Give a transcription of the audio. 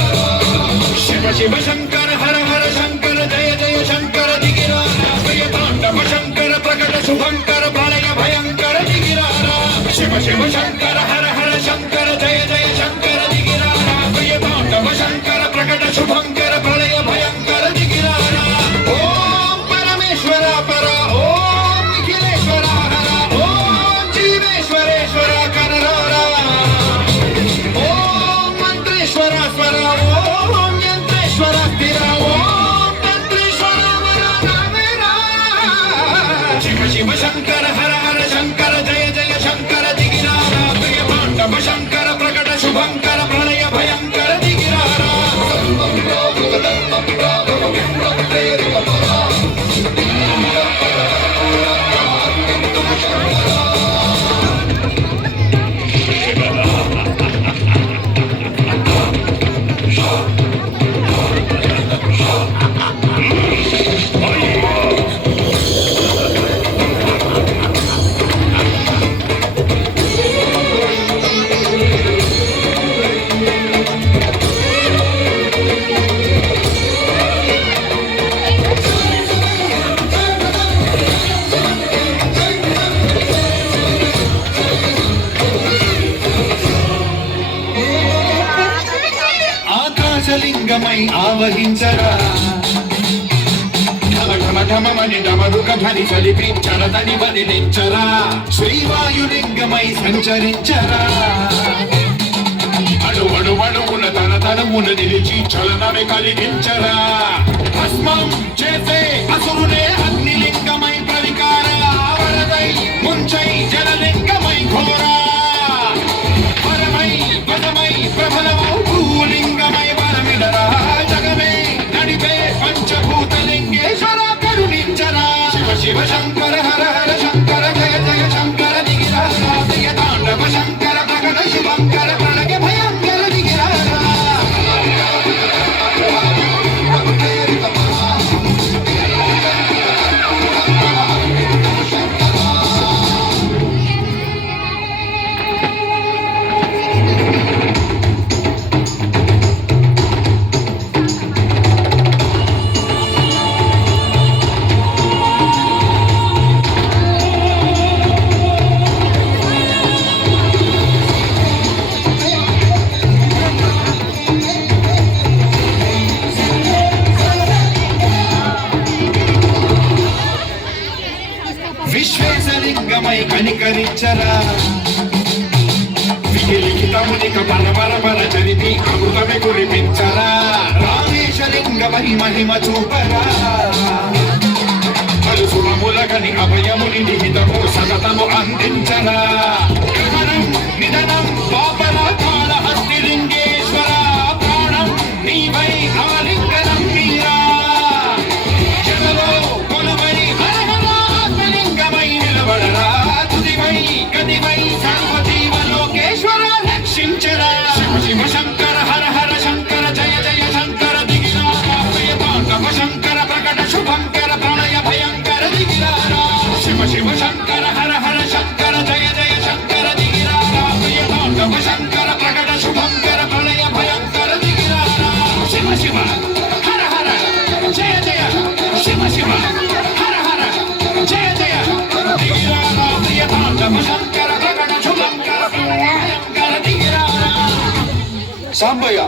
शिव शिव शंकर हर हर शंकर जय जय शंकर दिगिरारा प्रिय तांडव शंकर प्रकट शुभंकर प्रलय भयंकर दिगिरारा शिव शिव शंकर हर हर शंकर जय जय शंकर दिगिरारा प्रिय तांडव शंकर प्रकट शुभंकर प्रलय भयंकर दिगिरारा ओम परमेश्वर पर ओम निखिलेश्वर हर ओम जीवेश्वरेश्वर कररारा ओम मंत्रेश्वर स्वर ओम यंत्रेश्वर स्थिर ओम तंत्रेश्वर वरदामेरा शिव शिव शंकर हर हर शंकर जय जय शंकर दिगिरारा प्रिय तांडव शंकर प्रकट शुभंकर प्रलय भयंकर दिगिरारा ఆకాశలింగమై ఆవహించరా ఢమ ఢమ ఢమమని డమరుక ధ్వని సలిపి చరదని బదిలించరా శ్రీవాయులింగమై సంచరించరా అడువడువడువున తన తనమున నిలిచి చలనమే కలిగించరా భస్మం చేసే అసురునే అగ్నిలింగమై ప్రవికార వరదై ముంచై జలలింగమై ఘోరా పరమై పదమై ప్రబలమౌ భూలింగమై వరమిడరా జగమే నడిపే పంచభూతలింగేశ్వర కరుణించరా శివ శివ శంకర హర హర శంకర జయ జయ శంకర దిగిరారా ప్రియ తాండవ శంకర ప్రకట శుభంకర ప్రళయ భయంకర దిగిరారా విశ్వేశలింగమై కనికరించరా విలిఖితమునిక పరపర చరితి అమృతమే కురిపించరా రామేశలింగమై మహిమ చూపరా అలుసుమములగని అభయముని నిహితము సతతము అందించరా గమనం నిధనం పాపన కాళహస్తిలింగేశ్వర ప్రాణం నీవై ఆలింగనం మీరా జలలో కొలువై గదివై సర్వజీవలోకేశ్వర రక్షించరా శివ శివ శంకర హర హర శంకర జయ జయ శంకర దిగిరారా ప్రియ తాండవ శంకర ప్రకట శుభంకర ప్రళయ భయంకర దిగిరారా శివ శివ శంకర హర హర శంకర జయ జయ శంకర దిగిరారా ప్రియ తాండవ శంకర ప్రకట శుభంకర ప్రళయ భయంకర దిగిరారా శివ శివ హర హర జయ జయ శివ శివ హర హర జయ జయ దిగిరారా ప్రియ తాండవ శంకర ప్రకట శుభంకర ప్రళయ భయంకర దిగిరారా సాంబయ్య